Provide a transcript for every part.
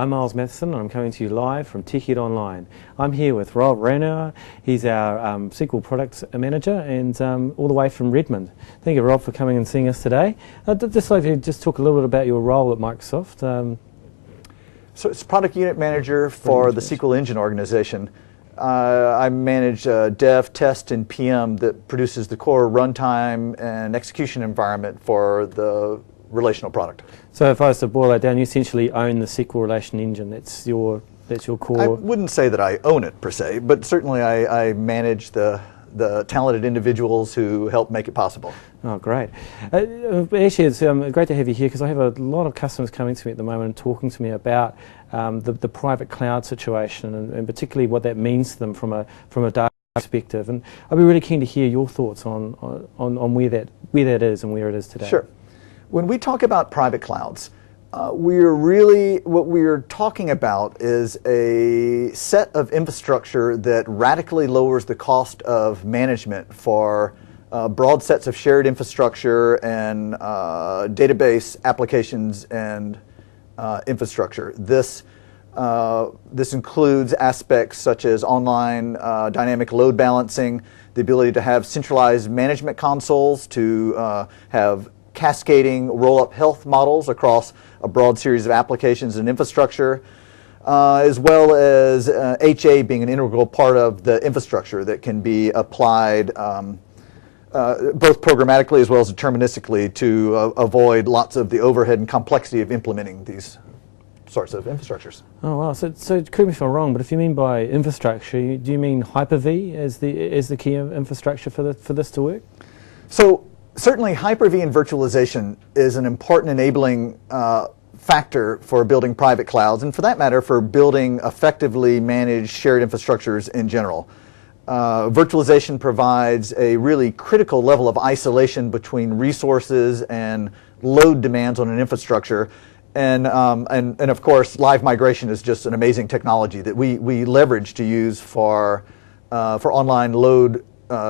I'm Miles Matheson, and I'm coming to you live from TechEd Online. I'm here with Reinauer. He's our SQL Product Manager, and all the way from Redmond. Thank you, Rob, for coming and seeing us today. I'd just like to talk a little bit about your role at Microsoft. So it's Product Unit Manager for the SQL Engine organization. I manage dev, test, and PM that produces the core runtime and execution environment for the relational product. So if I was to boil that down, you essentially own the SQL relation engine. That's your core. I wouldn't say that I own it per se, but certainly I manage the talented individuals who help make it possible. Oh, great. Actually, it's great to have you here because I have a lot of customers coming to me at the moment and talking to me about the private cloud situation and particularly what that means to them from a data perspective. And I'd be really keen to hear your thoughts on where that is and where it is today. Sure. When we talk about private clouds, what we're talking about is a set of infrastructure that radically lowers the cost of management for broad sets of shared infrastructure and database applications and infrastructure. This includes aspects such as online dynamic load balancing, the ability to have centralized management consoles, to have cascading roll-up health models across a broad series of applications and infrastructure, as well as HA being an integral part of the infrastructure that can be applied both programmatically as well as deterministically to avoid lots of the overhead and complexity of implementing these sorts of infrastructures. Oh wow! So correct me if I'm wrong, but if you mean by infrastructure, do you mean Hyper-V as the key infrastructure for this to work? So certainly Hyper-V and virtualization is an important enabling factor for building private clouds, and for that matter, for building effectively managed shared infrastructures in general. Virtualization provides a really critical level of isolation between resources and load demands on an infrastructure. And of course, live migration is just an amazing technology that we leverage to use for online load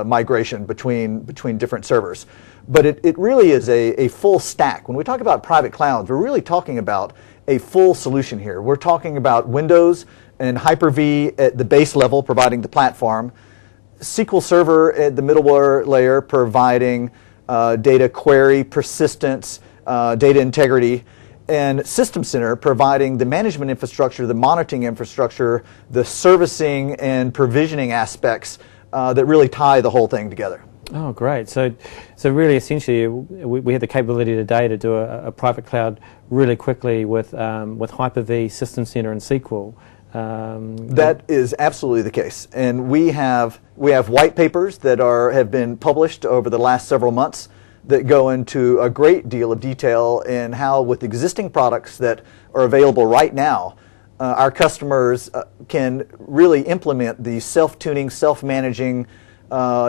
migration between different servers. But it really is a full stack. When we talk about private clouds, we're really talking about a full solution here. We're talking about Windows and Hyper-V at the base level, providing the platform, SQL Server at the middleware layer, providing data query, persistence, data integrity, and System Center providing the management infrastructure, the monitoring infrastructure, the servicing and provisioning aspects that really tie the whole thing together. Oh, great. So really, essentially, we have the capability today to do a private cloud really quickly with Hyper-V, System Center, and SQL. That is absolutely the case, and we have white papers that have been published over the last several months that go into a great deal of detail in how, with existing products that are available right now, our customers can really implement the self-tuning, self-managing,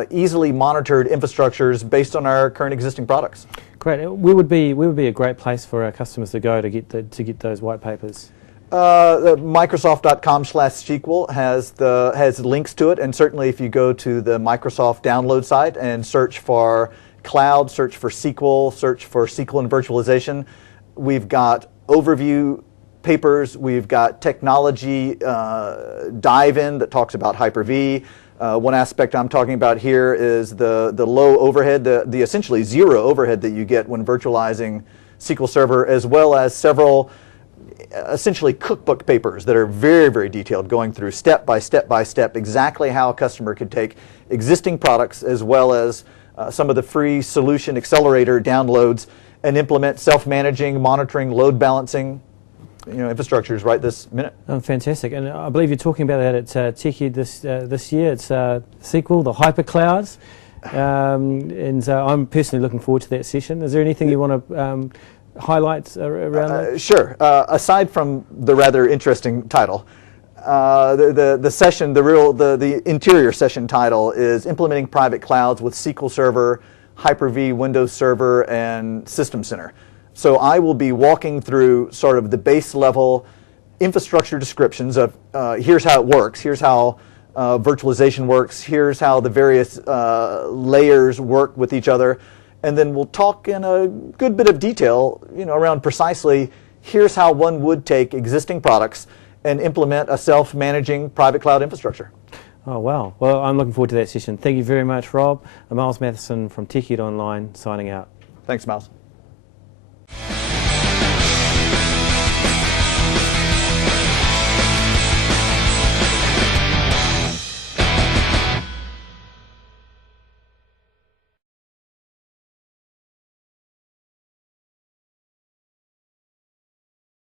easily monitored infrastructures based on our current existing products. Great. We would be a great place for our customers to go to get those white papers. Microsoft.com/SQL has links to it, and certainly if you go to the Microsoft download site and search for cloud, search for SQL and virtualization, we've got overview papers, we've got technology dive-in that talks about Hyper-V. One aspect I'm talking about here is the low overhead, the essentially zero overhead that you get when virtualizing SQL Server, as well as several essentially cookbook papers that are very, very detailed, going through step by step exactly how a customer could take existing products as well as some of the free solution accelerator downloads and implement self-managing, monitoring, load balancing infrastructures right this minute. Oh, fantastic. And I believe you're talking about that at TechEd this year. It's SQL, the hyperclouds. And I'm personally looking forward to that session. Is there anything you want to highlight around that? Sure. Aside from the rather interesting title, the session, the interior session title is Implementing Private Clouds with SQL Server, Hyper-V, Windows Server, and System Center. So I will be walking through sort of the base level infrastructure descriptions of here's how it works, here's how virtualization works, here's how the various layers work with each other, and then we'll talk in a good bit of detail, around precisely here's how one would take existing products and implement a self-managing private cloud infrastructure. Oh, wow. Well, I'm looking forward to that session. Thank you very much, Rob. I'm Miles Matheson from TechEd Online, signing out. Thanks, Miles.